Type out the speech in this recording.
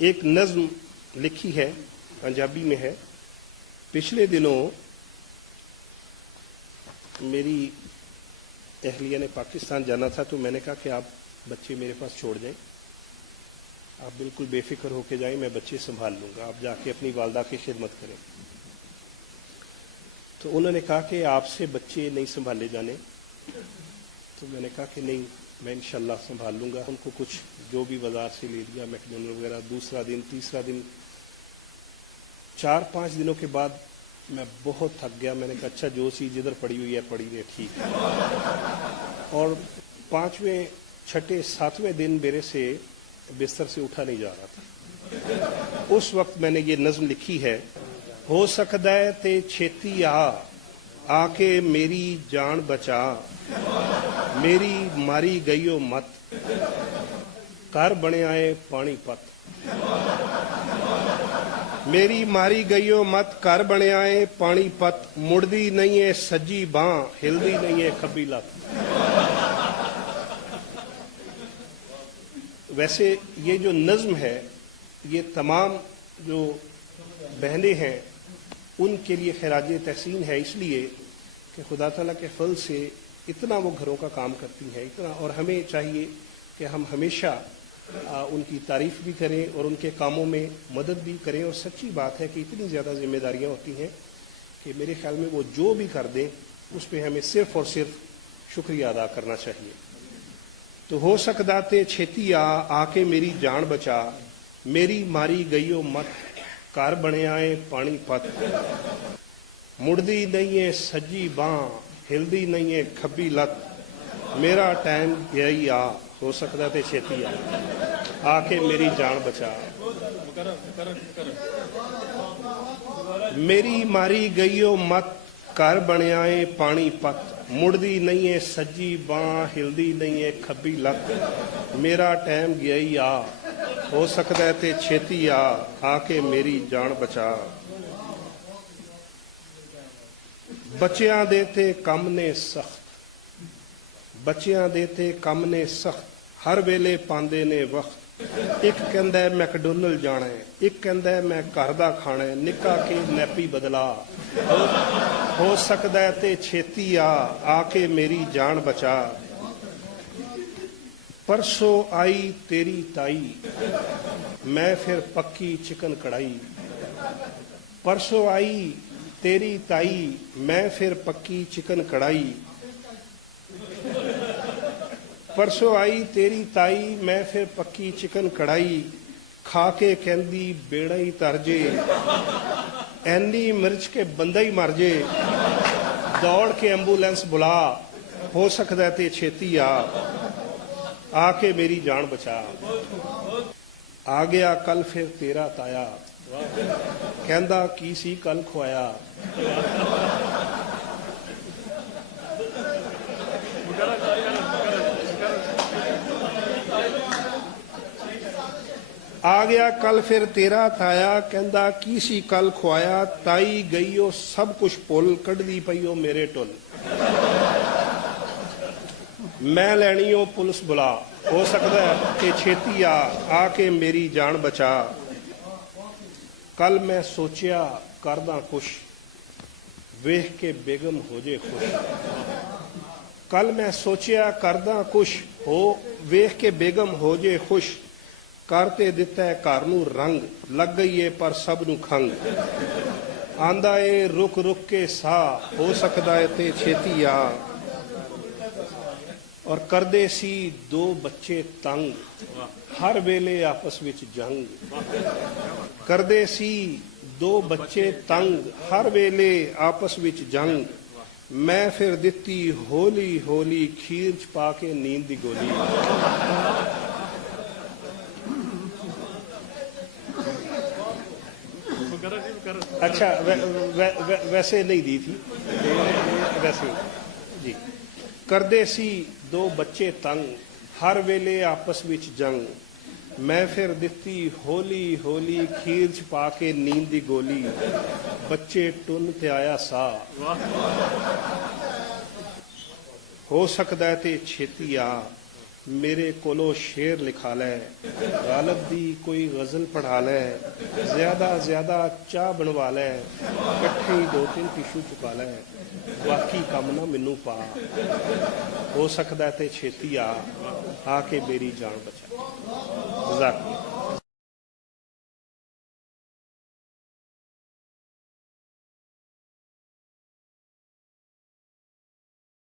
एक नज्म लिखी है, पंजाबी में है। पिछले दिनों मेरी अहलिया ने पाकिस्तान जाना था, तो मैंने कहा कि आप बच्चे मेरे पास छोड़ जाएं, आप बिल्कुल बेफिक्र होके जाएं, मैं बच्चे संभाल लूँगा, आप जाके अपनी वालदा की खिदमत करें। तो उन्होंने कहा कि आपसे बच्चे नहीं संभाले जाने। तो मैंने कहा कि नहीं, मैं इंशाल्लाह संभाल लूँगा। उनको कुछ जो भी बाजार से ले लिया, मैकडोनल्ड वगैरह। दूसरा दिन, तीसरा दिन, 4-5 दिनों के बाद मैं बहुत थक गया। मैंने कहा अच्छा, जो चीज़ जिधर पड़ी हुई है पड़ी रहे, ठीक है। और 5वें, 6ठे, 7वें दिन मेरे से बिस्तर से उठा नहीं जा रहा था। उस वक्त मैंने ये नज़्म लिखी है, हो सकदा है ते छेती आके मेरी जान बचा, मेरी मारी गईओ मत, घर बनिया है पानीपत। मेरी मारी गईओ मत, घर बनिया है पानीपत, मुड़दी नहीं है सज्जी बांह, हिलदी नहीं है खब्बी लत। वैसे ये जो नज़्म है, ये तमाम जो बहनें हैं उनके लिए खिराज तहसीन है, इसलिए कि खुदा ताला के फल से इतना वो घरों का काम करती हैं, इतना। और हमें चाहिए कि हम हमेशा उनकी तारीफ़ भी करें और उनके कामों में मदद भी करें। और सच्ची बात है कि इतनी ज़्यादा जिम्मेदारियां होती हैं कि मेरे ख्याल में वो जो भी कर दें उस पर हमें सिर्फ़ और सिर्फ शुक्रिया अदा करना चाहिए। तो हो सकदा ते छेती आके मेरी जान बचा, मेरी मारी गईओ मत, घर बनिया है पानीपत, मुड़दी नहीं है सज्जी बांह, हिलदी नहीं है खब्बी लत, मेरा टाइम यही आ, हो सकदा ते छेती आके मेरी जान बचा। मेरी मारी गईओ मत, घर बनिया है पानीपत, मुड़दी नहीं है सज्जी बांह, हिलदी नहीं है खब्बी लत, मेरा टाइम गया ही आ, हो सकता है ते छेती आके मेरी जान बचा। बच्चियां दे ते कम ने सख्त, बच्चियां दे ते कम ने सख्त, हर वेले पांदे ने वक्त। एक कहंदा है मैकडोनल्ड जाना है, एक कहंदा है मैं घर दा खाना है, निक्का के नैपी बदला, हो सकदा है ते छेती आके मेरी जान बचा। परसों आई तेरी ताई, मैं फिर पक्की चिकन कढ़ाई। परसों आई तेरी ताई, मैं फिर पक्की चिकन कढ़ाई। परसों आई तेरी ताई, मैं फिर पक्की चिकन कढ़ाई, खा के कहंदी बेड़ा ही तर जे, ऐनी मिर्च के बंदा ही मर जे, दौड़ के एंबुलेंस बुला, हो सकता है ते छेती आके मेरी जान बचा। आ गया कल फिर तेरा ताया, कहंदा की सी कल खुआया। आ गया कल फिर तेरा ताया, कहंदा की सी कल खुआया, ताई गईओ सब कुछ भुल, कढ़दी पईओ मेरे टुल। मैं लैनी ओ पुलिस बुला, हो सकता है कि छेती आके मेरी जान बचा। कल मैं सोचिया करदा कुछ, वेख के बेगम हो जे खुश। कल मैं सोचिया करदा कुछ, हो वेख के बेगम हो जे खुश, करते दिता है घर नूं रंग, लग गई है पर सब नूं खंग। आंदा है रुक रुक के साह, हो सकदा है ते छेती आ। और करदे सी दो बच्चे तंग, हर वेले आपस विच जंग। करदे सी दो बच्चे तंग, हर वेले आपस विच जंग। मैं फिर दिती होली होली, खीर च पा के नींद दी गोली। अच्छा, वैसे नहीं दी थी, वैसे जी। करदे सी दो बच्चे तंग, हर वेले आपस विच जंग। मैं फिर दिती होली होली, खीर च पा के नींद दी गोली। बच्चे टुन ते आया सा, हो सकदा है ते छेती आ, मेरे कोलो शेर लिखा लै, गालिब दी कोई गज़ल पढ़ा लै, ज़्यादा चाह बनवा लै, इकट्ठे ही 2-3 टिशू चुका लै, बाकी कम ना मैनू पा, हो सकदा ते छेती आ के मेरी जान बचा। जज़ाकल्लाह।